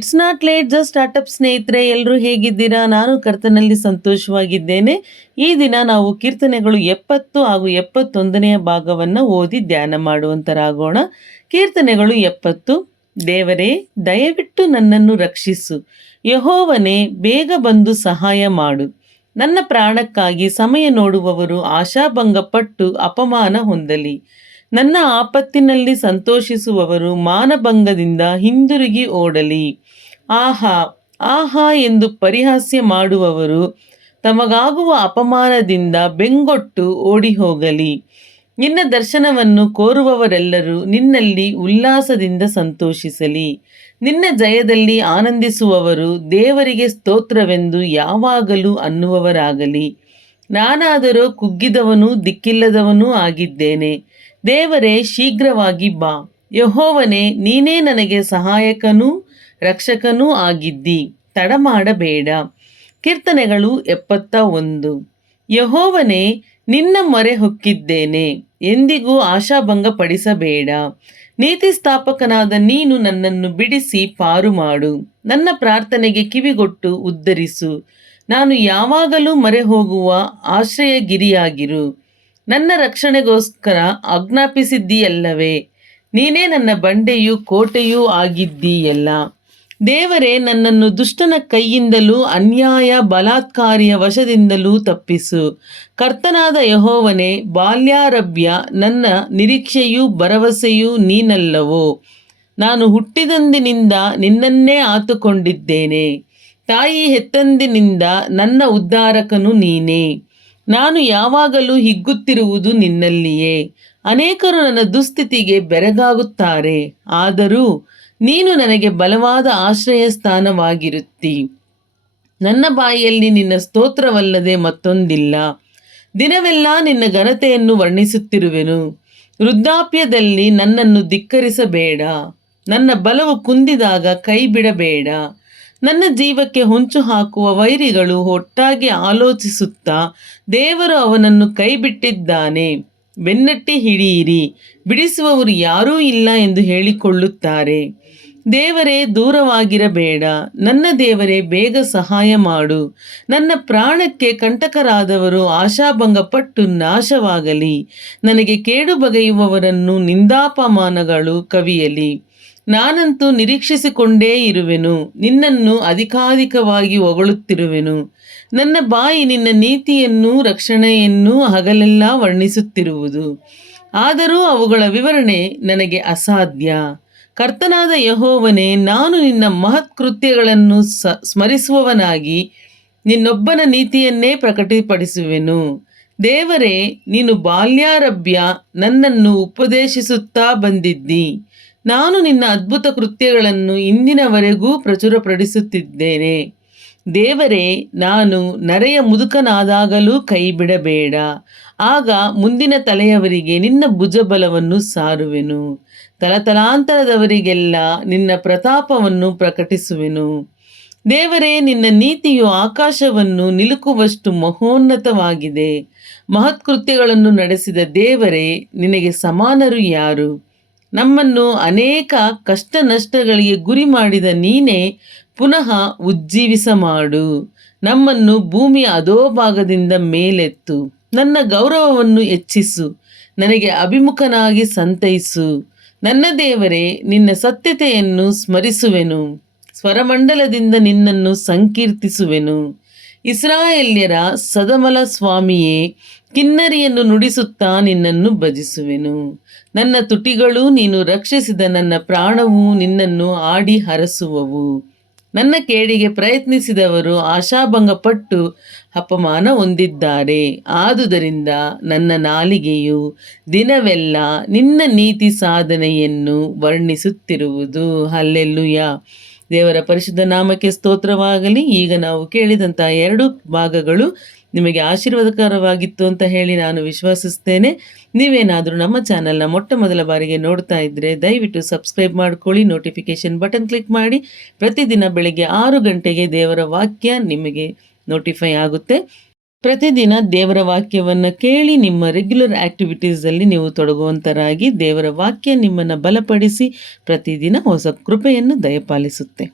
It's not late just startup ಸ್ನೇಹಿತರೆ, ಎಲ್ಲರೂ ಹೇಗಿದ್ದೀರಾ? ನಾನು ಕರ್ತನಲ್ಲಿ ಸಂತೋಷವಾಗಿದ್ದೇನೆ. ಈ ದಿನ ನಾವು ಕೀರ್ತನೆಗಳು 70 ಹಾಗೂ 71ನೆಯ ಭಾಗವನ್ನು ಓದಿ ಧ್ಯಾನ ಮಾಡುವಂತರಾಗೋಣ. ಕೀರ್ತನೆಗಳು 70. ದೇವರೇ, ದಯವಿಟ್ಟು ನನ್ನನ್ನು ರಕ್ಷಿಸು. ಯೆಹೋವನೇ, ಬೇಗ ಬಂದು ಸಹಾಯ ಮಾಡು. ನನ್ನ ಪ್ರಾಣಕ್ಕಾಗಿ ಸಮಯ ನೋಡುವವರು ಆಶಾಭಂಗಪಟ್ಟು ಅಪಮಾನ ಹೊಂದಲಿ. ನನ್ನ ಆಪತ್ತಿನಲ್ಲಿ ಸಂತೋಷಿಸುವವರು ಮಾನಭಂಗದಿಂದ ಹಿಂದಿರುಗಿ ಓಡಲಿ. ಆಹಾ ಆಹಾ ಎಂದು ಪರಿಹಾಸ್ಯ ಮಾಡುವವರು ತಮಗಾಗುವ ಅಪಮಾನದಿಂದ ಬೆಂಗೊಟ್ಟು ಓಡಿ ಹೋಗಲಿ. ನಿನ್ನ ದರ್ಶನವನ್ನು ಕೋರುವವರೆಲ್ಲರೂ ನಿನ್ನಲ್ಲಿ ಉಲ್ಲಾಸದಿಂದ ಸಂತೋಷಿಸಲಿ. ನಿನ್ನ ಜಯದಲ್ಲಿ ಆನಂದಿಸುವವರು ದೇವರಿಗೆ ಸ್ತೋತ್ರವೆಂದು ಯಾವಾಗಲೂ ಅನ್ನುವವರಾಗಲಿ. ನಾನಾದರೋ ಕುಗ್ಗಿದವನೂ ದಿಕ್ಕಿಲ್ಲದವನೂ ಆಗಿದ್ದೇನೆ. ದೇವರೇ, ಶೀಘ್ರವಾಗಿ ಬಾ. ಯೆಹೋವನೇ, ನೀನೇ ನನಗೆ ಸಹಾಯಕನೂ ರಕ್ಷಕನೂ ಆಗಿದ್ದಿ. ತಡ ಮಾಡಬೇಡ. ಕೀರ್ತನೆಗಳು 71. ಯೆಹೋವನೇ, ನಿನ್ನ ಮೊರೆ ಹೊಕ್ಕಿದ್ದೇನೆ. ಎಂದಿಗೂ ಆಶಾಭಂಗ ಪಡಿಸಬೇಡ. ನೀತಿ ಸ್ಥಾಪಕನಾದ ನೀನು ನನ್ನನ್ನು ಬಿಡಿಸಿ ಪಾರು ಮಾಡು. ನನ್ನ ಪ್ರಾರ್ಥನೆಗೆ ಕಿವಿಗೊಟ್ಟು ಉದ್ಧರಿಸು. ನಾನು ಯಾವಾಗಲೂ ಮೊರೆ ಹೋಗುವ ಆಶ್ರಯಗಿರಿಯಾಗಿರು. ನನ್ನ ರಕ್ಷಣೆಗೋಸ್ಕರ ಆಜ್ಞಾಪಿಸಿದ್ದೀಯಲ್ಲವೇ? ನೀನೇ ನನ್ನ ಬಂಡೆಯೂ ಕೋಟೆಯೂ ಆಗಿದ್ದೀಯಲ್ಲ. ದೇವರೇ, ನನ್ನನ್ನು ದುಷ್ಟನ ಕೈಯಿಂದಲೂ ಅನ್ಯಾಯ ಬಲಾತ್ಕಾರಿಯ ವಶದಿಂದಲೂ ತಪ್ಪಿಸು. ಕರ್ತನಾದ ಯೆಹೋವನೇ, ಬಾಲ್ಯಾರಭ್ಯ ನನ್ನ ನಿರೀಕ್ಷೆಯೂ ಭರವಸೆಯೂ ನೀನಲ್ಲವೋ? ನಾನು ಹುಟ್ಟಿದಂದಿನಿಂದ ನಿನ್ನನ್ನೇ ಆತುಕೊಂಡಿದ್ದೇನೆ. ತಾಯಿ ಹೆತ್ತಂದಿನಿಂದ ನನ್ನ ಉದ್ಧಾರಕನು ನೀನೇ. ನಾನು ಯಾವಾಗಲೂ ಹಿಗ್ಗುತ್ತಿರುವುದು ನಿನ್ನಲ್ಲಿಯೇ. ಅನೇಕರು ನನ್ನ ದುಸ್ಥಿತಿಗೆ ಬೆರಗಾಗುತ್ತಾರೆ, ಆದರೂ ನೀನು ನನಗೆ ಬಲವಾದ ಆಶ್ರಯ ಸ್ಥಾನವಾಗಿರುತ್ತಿ. ನನ್ನ ಬಾಯಿಯಲ್ಲಿ ನಿನ್ನ ಸ್ತೋತ್ರವಲ್ಲದೆ ಮತ್ತೊಂದಿಲ್ಲ. ದಿನವೆಲ್ಲ ನಿನ್ನ ಘನತೆಯನ್ನು ವರ್ಣಿಸುತ್ತಿರುವೆನು. ವೃದ್ಧಾಪ್ಯದಲ್ಲಿ ನನ್ನನ್ನು ಧಿಕ್ಕರಿಸಬೇಡ. ನನ್ನ ಬಲವು ಕುಂದಿದಾಗ ಕೈ ಬಿಡಬೇಡ. ನನ್ನ ಜೀವಕ್ಕೆ ಹೊಂಚು ಹಾಕುವ ವೈರಿಗಳು ಒಟ್ಟಾಗಿ ಆಲೋಚಿಸುತ್ತಾ, ದೇವರು ಅವನನ್ನು ಕೈಬಿಟ್ಟಿದ್ದಾನೆ, ಬೆನ್ನಟ್ಟಿ ಹಿಡಿಯಿರಿ, ಬಿಡಿಸುವವರು ಯಾರೂ ಇಲ್ಲ ಎಂದು ಹೇಳಿಕೊಳ್ಳುತ್ತಾರೆ. ದೇವರೇ, ದೂರವಾಗಿರಬೇಡ. ನನ್ನ ದೇವರೇ, ಬೇಗ ಸಹಾಯ ಮಾಡು. ನನ್ನ ಪ್ರಾಣಕ್ಕೆ ಕಂಟಕರಾದವರು ಆಶಾಭಂಗಪಟ್ಟು ನಾಶವಾಗಲಿ. ನನಗೆ ಕೇಡು ಬಗೆಯುವವರನ್ನು ನಿಂದಾಪಮಾನಗಳು ಕವಿಯಲಿ. ನಾನಂತೂ ನಿರೀಕ್ಷಿಸಿಕೊಂಡೇ ಇರುವೆನು. ನಿನ್ನನ್ನು ಅಧಿಕಾಧಿಕವಾಗಿ ಹೊಗಳುತ್ತಿರುವೆನು. ನನ್ನ ಬಾಯಿ ನಿನ್ನ ನೀತಿಯನ್ನೂ ರಕ್ಷಣೆಯನ್ನೂ ಹಗಲೆಲ್ಲ ವರ್ಣಿಸುತ್ತಿರುವುದು. ಆದರೂ ಅವುಗಳ ವಿವರಣೆ ನನಗೆ ಅಸಾಧ್ಯ. ಕರ್ತನಾದ ಯೆಹೋವನೇ, ನಾನು ನಿನ್ನ ಮಹತ್ಕೃತ್ಯಗಳನ್ನು ಸ್ಮರಿಸುವವನಾಗಿ ನಿನ್ನೊಬ್ಬನ ನೀತಿಯನ್ನೇ ಪ್ರಕಟಪಡಿಸುವೆನು. ದೇವರೇ, ನೀನು ಬಾಲ್ಯಾರಭ್ಯ ನನ್ನನ್ನು ಉಪದೇಶಿಸುತ್ತಾ ಬಂದಿದ್ದಿ. ನಾನು ನಿನ್ನ ಅದ್ಭುತ ಕೃತ್ಯಗಳನ್ನು ಇಂದಿನವರೆಗೂ ಪ್ರಚುರಪಡಿಸುತ್ತಿದ್ದೇನೆ. ದೇವರೇ, ನಾನು ನರೆಯ ಮುದುಕನಾದಾಗಲೂ ಕೈ ಬಿಡಬೇಡ. ಆಗ ಮುಂದಿನ ತಲೆಯವರಿಗೆ ನಿನ್ನ ಭುಜಬಲವನ್ನು ಸಾರುವೆನು. ತಲತಲಾಂತರದವರಿಗೆಲ್ಲ ನಿನ್ನ ಪ್ರತಾಪವನ್ನು ಪ್ರಕಟಿಸುವೆನು. ದೇವರೇ, ನಿನ್ನ ನೀತಿಯು ಆಕಾಶವನ್ನು ನಿಲುಕುವಷ್ಟು ಮಹೋನ್ನತವಾಗಿದೆ. ಮಹತ್ಕೃತ್ಯಗಳನ್ನು ನಡೆಸಿದ ದೇವರೇ, ನಿನಗೆ ಸಮಾನರು ಯಾರು? ನಮ್ಮನ್ನು ಅನೇಕ ಕಷ್ಟ ನಷ್ಟಗಳಿಗೆ ಗುರಿ ಮಾಡಿದ ನೀನೇ ಪುನಃ ಉಜ್ಜೀವಿಸ ಮಾಡು. ನಮ್ಮನ್ನು ಭೂಮಿಯ ಅಧೋಭಾಗದಿಂದ ಮೇಲೆತ್ತು. ನನ್ನ ಗೌರವವನ್ನು ಹೆಚ್ಚಿಸು. ನನಗೆ ಅಭಿಮುಖನಾಗಿ ಸಂತೈಸು. ನನ್ನ ದೇವರೇ, ನಿನ್ನ ಸತ್ಯತೆಯನ್ನು ಸ್ಮರಿಸುವೆನು. ಸ್ವರಮಂಡಲದಿಂದ ನಿನ್ನನ್ನು ಸಂಕೀರ್ತಿಸುವೆನು. ಇಸ್ರಾಯೇಲ್ಯರ ಸದಮಲ ಸ್ವಾಮಿಯೇ, ಕಿನ್ನರಿಯನ್ನು ನುಡಿಸುತ್ತಾ ನಿನ್ನನ್ನು ಭಜಿಸುವೆನು. ನನ್ನ ತುಟಿಗಳು ನೀನು ರಕ್ಷಿಸಿದ ನನ್ನ ಪ್ರಾಣವು ನಿನ್ನನ್ನು ಆಡಿ ಹರಸುವವು. ನನ್ನ ಕೇಡಿಗೆ ಪ್ರಯತ್ನಿಸಿದವರು ಆಶಾಭಂಗಪಟ್ಟು ಅಪಮಾನ ಹೊಂದಿದ್ದಾರೆ. ಆದುದರಿಂದ ನನ್ನ ನಾಲಿಗೆಯು ದಿನವೆಲ್ಲ ನಿನ್ನ ನೀತಿ ಸಾಧನೆಯನ್ನು ವರ್ಣಿಸುತ್ತಿರುವುದು. ಹಲ್ಲೆಲೂಯಾ. ದೇವರ ಪರಿಶುದ್ಧ ನಾಮಕ್ಕೆ ಸ್ತೋತ್ರವಾಗಲಿ. ಈಗ ನಾವು ಕೇಳಿದಂಥ 2 ಭಾಗಗಳು ನಿಮಗೆ ಆಶೀರ್ವಾದಕರವಾಗಿತ್ತು ಅಂತ ಹೇಳಿ ನಾನು ವಿಶ್ವಾಸಿಸ್ತೇನೆ. ನೀವೇನಾದರೂ ನಮ್ಮ ಚಾನಲ್ನ ಮೊಟ್ಟ ಮೊದಲ ಬಾರಿಗೆ ನೋಡ್ತಾ ಇದ್ದರೆ ದಯವಿಟ್ಟು ಸಬ್ಸ್ಕ್ರೈಬ್ ಮಾಡ್ಕೊಳ್ಳಿ. ನೋಟಿಫಿಕೇಷನ್ ಬಟನ್ ಕ್ಲಿಕ್ ಮಾಡಿ. ಪ್ರತಿದಿನ ಬೆಳಗ್ಗೆ 6 ಗಂಟೆಗೆ ದೇವರ ವಾಕ್ಯ ನಿಮಗೆ ನೋಟಿಫೈ ಆಗುತ್ತೆ. ಪ್ರತಿದಿನ ದೇವರ ವಾಕ್ಯವನ್ನು ಕೇಳಿ ನಿಮ್ಮ ರೆಗ್ಯುಲರ್ ಆ್ಯಕ್ಟಿವಿಟೀಸಲ್ಲಿ ನೀವು ತೊಡಗುವಂತರಾಗಿ ದೇವರ ವಾಕ್ಯ ನಿಮ್ಮನ್ನು ಬಲಪಡಿಸಿ ಪ್ರತಿದಿನ ಹೊಸ ಕೃಪೆಯನ್ನು ದಯಪಾಲಿಸುತ್ತೆ.